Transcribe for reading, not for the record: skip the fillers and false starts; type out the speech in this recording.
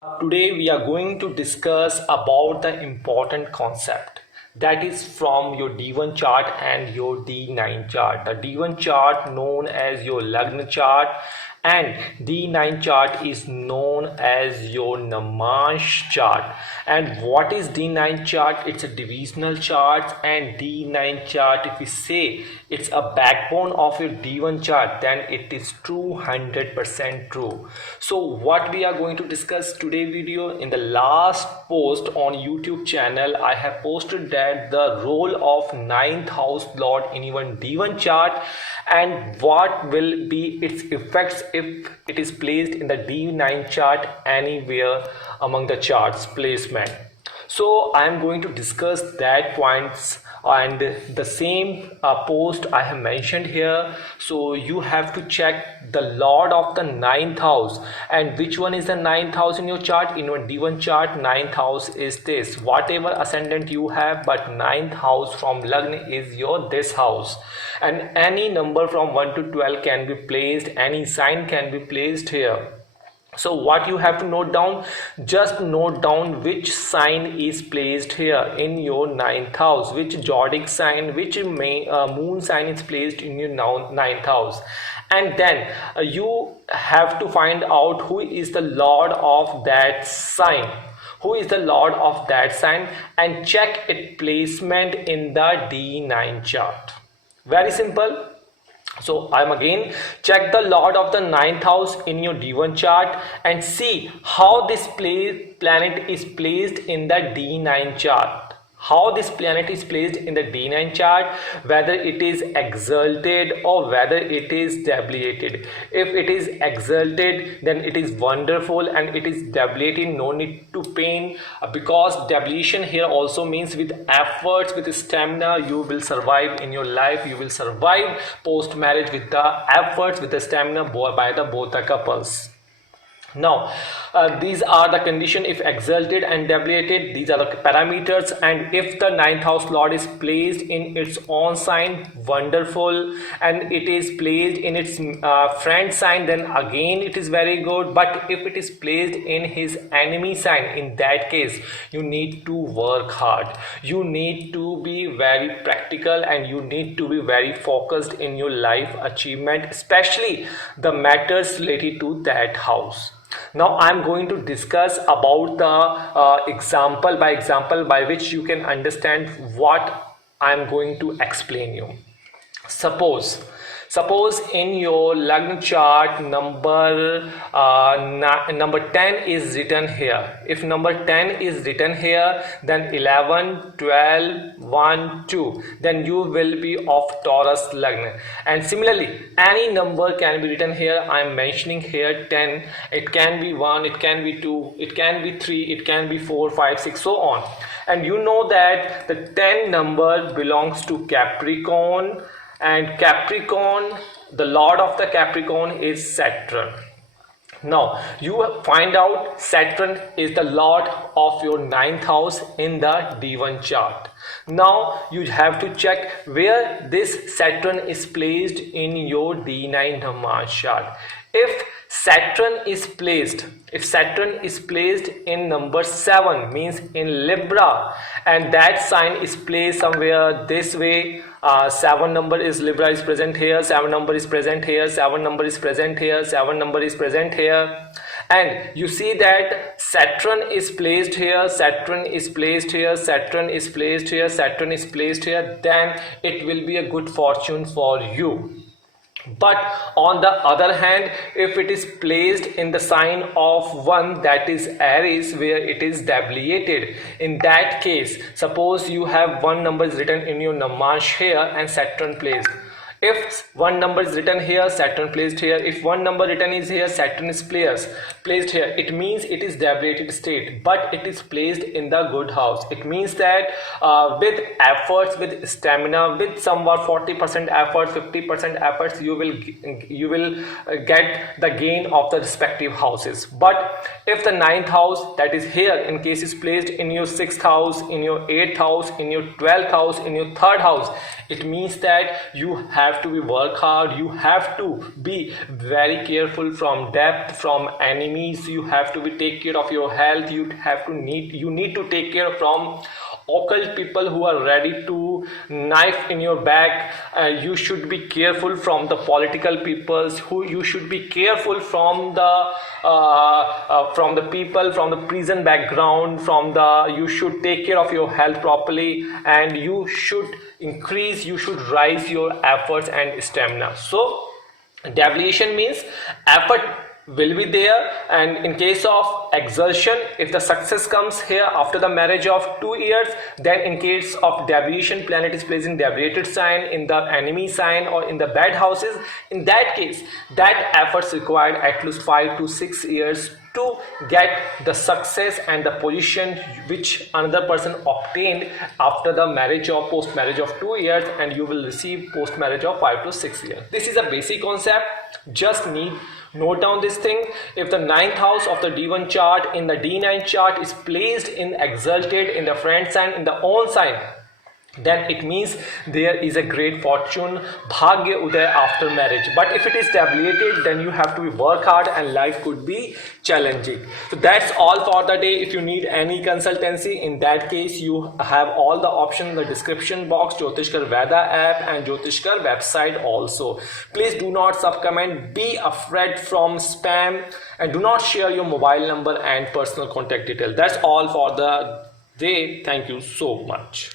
Today we are going to discuss about the important concept that is from your D1 chart and your D9 chart. The D1 chart known as your Lagna chart and D9 chart is known as your Namansh chart. And what is D9 chart? It's a divisional chart, and D9 chart, if we say it's a backbone of your D1 chart, then it is 200% true. So what we are going to discuss today video, in the last post on YouTube channel I have posted that the role of ninth house lord in even D1 chart and what will be its effects if it is placed in the D9 chart anywhere among the charts placement. So I am going to discuss that points and the same post I have mentioned here. So you have to check the lord of the ninth house, and which one is the ninth house in your chart. In your D1 chart, ninth house is this, whatever ascendant you have, but ninth house from Lagna is your this house, and any number from 1 to 12 can be placed, any sign can be placed here. So what you have to note down, just note down which sign is placed here in your ninth house, which zodiac sign, which moon sign is placed in your ninth house, and then you have to find out who is the lord of that sign, who is the lord of that sign, and check its placement in the D9 chart. Very simple. So I'm again check the lord of the ninth house in your D1 chart and see how this planet is placed in the D9 chart. How this planet is placed in the D9 chart, whether it is exalted or whether it is debilitated. If it is exalted, then it is wonderful, and it is debilitated, no need to pain, because debilitation here also means with efforts, with stamina, you will survive in your life. You will survive post marriage with the efforts, with the stamina by the both the couples. Now these are the condition. If exalted and debilitated, these are the parameters, and if the ninth house lord is placed in its own sign, wonderful, and it is placed in its friend sign, then again it is very good. But if it is placed in his enemy sign, in that case you need to work hard, you need to be very practical, and you need to be very focused in your life achievement, especially the matters related to that house. Now I'm going to discuss about the example by which you can understand what I'm going to explain you. Suppose in your Lagna chart number 10 is written here. If number 10 is written here, then 11, 12, 1, 2, then you will be of Taurus Lagna. And similarly, any number can be written here. I am mentioning here 10. It can be 1, it can be 2, it can be 3, it can be 4, 5, 6, so on. And you know that the 10 number belongs to Capricorn, and Capricorn, the lord of the Capricorn is Saturn. Now you find out Saturn is the lord of your ninth house in the D1 chart. Now you have to check where this Saturn is placed in your D9 Namansh chart. If Saturn is placed in number 7, means in Libra, and that sign is placed somewhere this way, 7 number is Libra is present here, 7 number is present here, 7 number is present here, 7 number is present here, and you see that Saturn is placed here, Saturn is placed here, Saturn is placed here, Saturn is placed here, then it will be a good fortune for you. But on the other hand, if it is placed in the sign of 1, that is Aries, where it is debilitated, in that case, suppose you have 1 number is written in your Namansh here and Saturn placed. If 1 number is written here, Saturn placed here. If 1 number written is here, Saturn is placed here. It means it is debilitated state, but it is placed in the good house. It means that with efforts, with stamina, with somewhat 40% effort, 50% efforts, you will get the gain of the respective houses. But if the ninth house, that is here, in case is placed in your 6th house, in your 8th house, in your 12th house, in your 3rd house, it means that you have have to be work hard, you have to be very careful from debt, from enemies, you have to be take care of your health, you need to take care from occult people who are ready to knife in your back. You should be careful from the political peoples, who you should be careful from the people from the prison background, you should take care of your health properly, and you should rise your efforts and stamina. So deviation means effort will be there, and in case of exertion, if the success comes here after the marriage of 2 years, then in case of deviation, planet is placed in deviated sign, in the enemy sign, or in the bad houses, in that case that efforts required at least 5 to 6 years to get the success and the position which another person obtained after the marriage or post marriage of 2 years, and you will receive post marriage of 5 to 6 years. This is a basic concept. Just need note down this thing. If the ninth house of the D1 chart in the D9 chart is placed in exalted in the friend sign, in the own sign, then it means there is a great fortune, bhagya uday after marriage. But if it is deviated, then you have to work hard and life could be challenging. So that's all for the day. If you need any consultancy, in that case you have all the options in the description box, Jyotishkar Veda app and Jyotishkar website also. Please do not subcomment, be afraid from spam, and do not share your mobile number and personal contact detail. That's all for the day. Thank you so much.